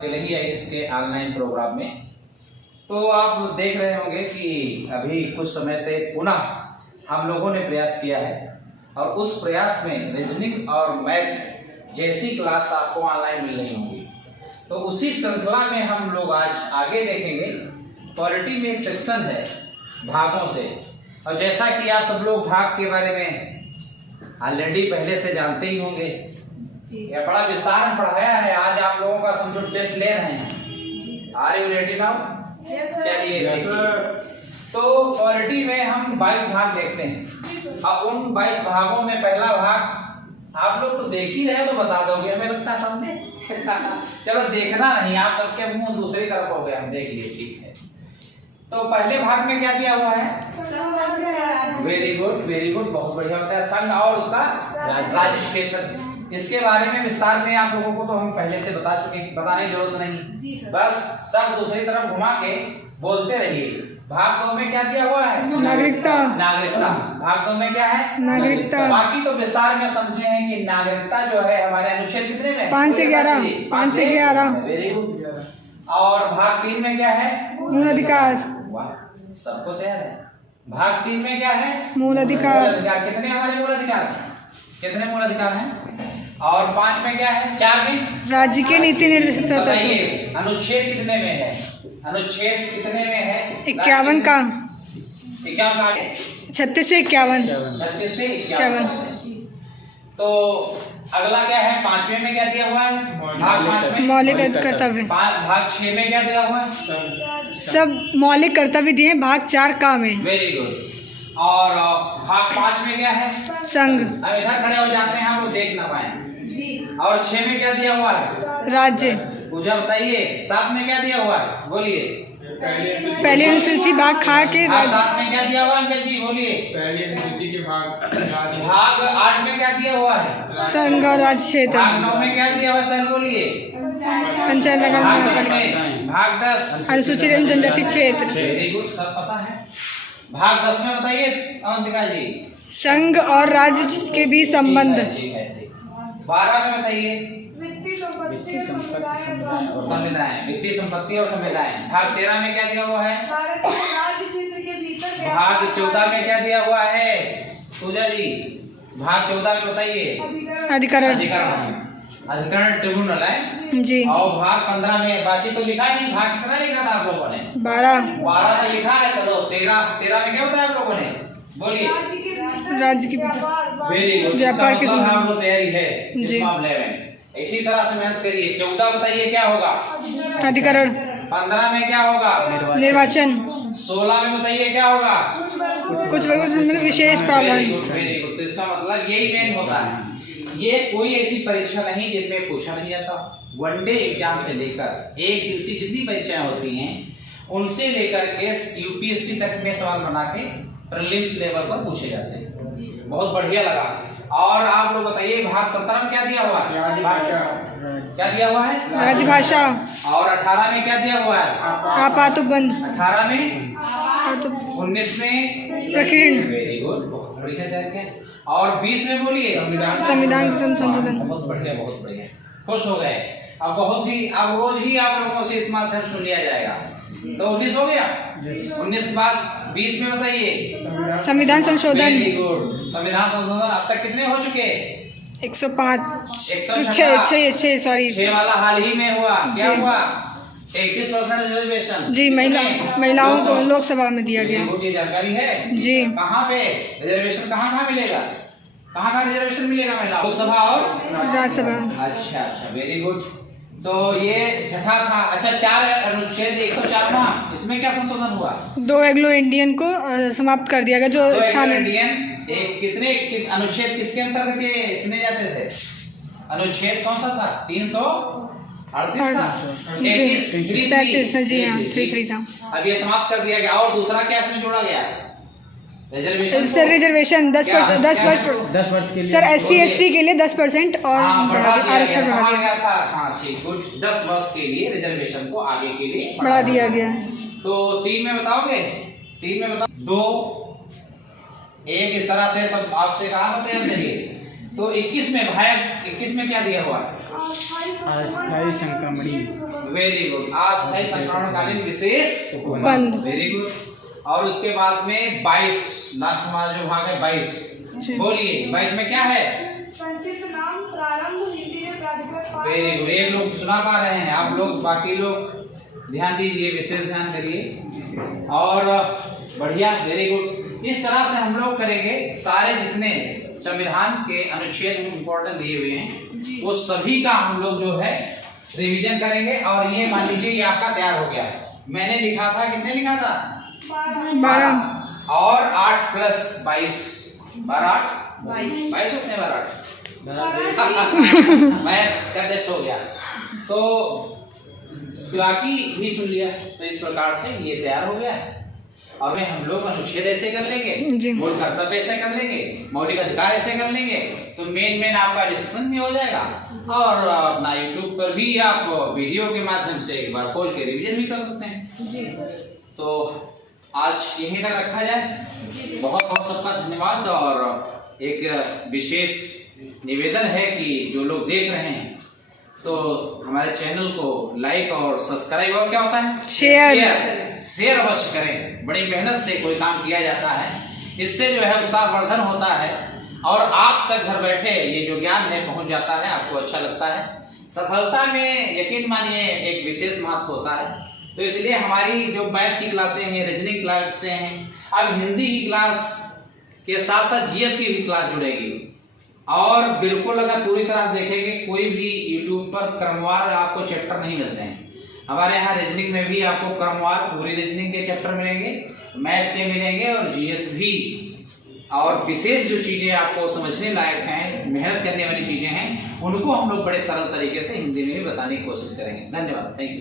नहीं है इसके ऑनलाइन प्रोग्राम में। तो आप देख रहे होंगे कि अभी कुछ समय से पुनः हम लोगों ने प्रयास किया है और उस प्रयास में रीजनिंग और मैथ जैसी क्लास आपको ऑनलाइन मिल रही होंगी। तो उसी श्रृंखला में हम लोग आज आगे देखेंगे। पॉलिटी में एक सेक्शन है भागों से, और जैसा कि आप सब लोग भाग के बारे में ऑलरेडी पहले से जानते ही होंगे, यह बड़ा विस्तार में पढ़ाया है। आज आप लोगों का समझो टेस्ट ले रहे हैं। Are you ready now? चलिए, तो पॉलिटी में हम 22 भाग देखते हैं और उन 22 भागों में पहला भाग आप लोग तो देख ही रहे हो, तो बता दोगे हमें लगता है सामने। चलो देखना नहीं, आप सबके मुंह दूसरी तरफ हो गए, हम देख लिए, ठीक है। तो पहले भाग में क्या दिया हुआ है? वेरी गुड, वेरी गुड, बहुत बढ़िया होता है। संघ और उसका राज्य क्षेत्र, इसके बारे में विस्तार में आप लोगों को तो हम पहले से बता चुके हैं, बताने की जरूरत नहीं, बस सब दूसरी तरफ घुमा के बोलते रहिए। भाग 2 में क्या दिया हुआ है? नागरिकता। नागरिकता। भाग 2 में क्या है? नागरिकता। बाकी तो विस्तार में समझे हैं कि नागरिकता जो है हमारे अनुच्छेद कितने में? 5 से 11। 5 से 11। Very good. और भाग 3 में क्या है? मूल अधिकार। वाह, सबको तैयार है। भाग 3 में क्या है? मूल अधिकार। कितने हमारे मूल अधिकार? कितने मूल अधिकार हैं? और 5 में क्या है? 4 में राज्य की नीति निर्देशित बताइए, अनुच्छेद कितने में है? अनुच्छेद कितने में है? 51 का। 51 का 36 से 51। 36 से 51। तो अगला क्या है? 5वें में क्या दिया हुआ है? भाग 5 में मौलिक कर्तव्य। भाग 6 में क्या दिया हुआ है? सब मौलिक कर्तव्य दिए। भाग 4 का में। Very good. और भाग 5 में क्या है? संघ। अब इधर खड़े हो जाते हैं, हम लोग देख ना पाए। और 6 में क्या दिया हुआ है? राज्य। पूजा बताइए। 7 में क्या दिया हुआ है? बोलिए। पहली अनुसूची भाग खा के भाग 7 में क्या दिया हुआ है? अंकल जी बोलिए। पहली अनुसूची के भाग 8 में क्या दिया हुआ है? संघ और राज्य क्षेत्र। भाग 9 में क्या दिया हुआ है? सर बोलिए। पंचायत नगर भाग 10 पालिका। में, भाग 10 अनुसूचित एवं जनजाति क्षेत्र। वेरी गुड, सब पता है। भाग 10 में बताइए अवंतिका जी। संघ और राज्य के बीच संबंध। ठीक है, ठीक। 12 में बताइए संविधाएं, वित्तीय संपत्ति और संविधाएं। भाग 13 में क्या दिया हुआ है? भाग 14 में क्या दिया हुआ है? पूजा जी, भाग 14 में बताइए। अधिकरण। अधिकरण ट्रिब्यूनल है जी। और भाग 15 में बाकी तो लिखा नहीं। भाग कितना लिखा था आप लोगों ने? 12 तो लिखा है। चलो 13 में क्या होता है आप लोगों ने? बोलिए। राज्य की वेरी गुड, व्यापार की हम लोग तैयारी है इस जी। मामले में। इसी तरह से मेहनत करिए। 14 बताइए क्या होगा? अधिकरण। 15 में क्या होगा? निर्वाचन। 16 में बताइए क्या होगा? कुछ वर्गों में विशेष प्रावधान। Very good. तो इसका मतलब यही मेन होता है। ये कोई ऐसी परीक्षा नहीं जिनमें पूछा नहीं जाता। वनडे एग्जाम से लेकर एक दिवसीय जितनी परीक्षाएं होती हैं उनसे लेकर के यूपीएससी तक में सवाल बना के प्रीलिम्स लेवल पर पूछे जाते हैं। बहुत बढ़िया लगा। और आप लोग बताइए, भाग 17 में क्या दिया हुआ है? क्या दिया हुआ है? राजभाषा। और 18 में क्या दिया हुआ है? आपातबंद। 18 में 19 में प्रकीर्ण। वेरी गुड, बहुत बढ़िया तरीके। और 20 में बोलिए संविधान संशोधन। बहुत बढ़िया, बहुत बढ़िया, खुश हो गए। अब रोज ही आप लोगों से इस माध्यम सुन लिया जाएगा। तो 19 हो गया। 19 के बाद 20 में बताइए संविधान संशोधन। Very good. संविधान संशोधन अब तक कितने हो चुके? 105। 106 सॉरी 6 वाला हाल ही में हुआ। क्या हुआ? 31% रिजर्वेशन जी। महिलाओं को लोकसभा में दिया गया। ये जानकारी है जी। कहाँ पे रिजर्वेशन कहाँ मिलेगा? कहाँ रिजर्वेशन मिलेगा महिला? लोकसभा और राज्यसभा। अच्छा, वेरी गुड। तो ये छठा था। अच्छा, 4 अनुच्छेद 104वां, इसमें क्या संशोधन हुआ? 2 एंग्लो इंडियन को समाप्त कर दिया गया। जो स्थान इंडियन एक किस अनुच्छेद किसके अंतर्गत ये चुने जाते थे? अनुच्छेद कौन सा था? 338 था। 33 जी हाँ, 33 था। अब ये समाप्त कर दिया गया। और दूसरा क्या इसमें जोड़ा गया? रिजर्वेशन। सर रिजर्वेशन 10% 10 वर्ष के लिए सर SC ST के लिए 10% और आरक्षण बढ़ा दिया। हाँ ठीक, गुड। 10 वर्ष के लिए रिजर्वेशन को आगे के लिए बढ़ा दिया गया। तो 3 में बताओगे? 3 में बताओ। 2 1 इस तरह से सब आपसे कहा था तैयार करिए। तो 21 में भाई 21 में क्या दिया हुआ है? अस्थायी संक्रमणी। Very good. अस्थायी संक्रमणकालीन विशेष बंद। Very good. और उसके बाद में 22 लास्ट हमारा जो भाग है 22। बोलिए 22 में क्या है? संक्षिप्त नाम प्रारंभ हिंदी में प्राधिकृत। Very good. एक लोग सुना पा रहे हैं, आप लोग बाकी लोग ध्यान दीजिए, विशेष ध्यान करिए और बढ़िया। Very good. इस तरह से हम लोग करेंगे, सारे जितने संविधान के अनुच्छेद इंपॉर्टेंट दिए हुए हैं वो सभी का हम लोग जो है रिवीजन करेंगे। और ये मान लीजिए कि आपका तैयार हो गया है। मैंने लिखा था, कितने लिखा था? 12 और 8 + 22 12 8 22 कितने 12 मैं एडजस्ट हो गया। तो बाकी भी सुन लिया। तो इस प्रकार से ये तैयार हो गया है। और हम लोग अनुच्छेद ऐसे कर लेंगे, मूल कर्तव्य ऐसे कर लेंगे, मौलिक अधिकार ऐसे कर लेंगे, तो मेन आपका डिस्कशन भी हो जाएगा। और अपना यूट्यूब पर भी आप वीडियो के माध्यम से एक बार खोल के रिवीजन भी कर सकते हैं। तो आज यहीं तक रखा जाए। बहुत बहुत सबका धन्यवाद। और एक विशेष निवेदन है कि जो लोग देख रहे हैं तो हमारे चैनल को लाइक और सब्सक्राइब और क्या होता है शेयर अवश्य करें। बड़ी मेहनत से कोई काम किया जाता है, इससे जो है उत्साहवर्धन होता है और आप तक घर बैठे ये जो ज्ञान है पहुंच जाता है, आपको अच्छा लगता है। सफलता में यकीन मानिए एक विशेष महत्व होता है। तो इसलिए हमारी जो मैथ की क्लासें हैं, रीजनिंग क्लासें हैं, अब हिंदी की क्लास के साथ साथ जीएस की भी क्लास जुड़ेगी। और बिल्कुल अगर पूरी तरह देखेंगे, कोई भी यूट्यूब पर क्रमवार आपको चैप्टर नहीं मिलते हैं। हमारे यहाँ रीजनिंग में भी आपको क्रमवार पूरी रीजनिंग के चैप्टर मिलेंगे, मैथ के मिलेंगे और जीएस भी। और विशेष जो चीजें आपको समझने लायक हैं, मेहनत करने वाली चीजें हैं, उनको हम लोग बड़े सरल तरीके से हिंदी में भी बताने की कोशिश करेंगे। धन्यवाद। Thank you.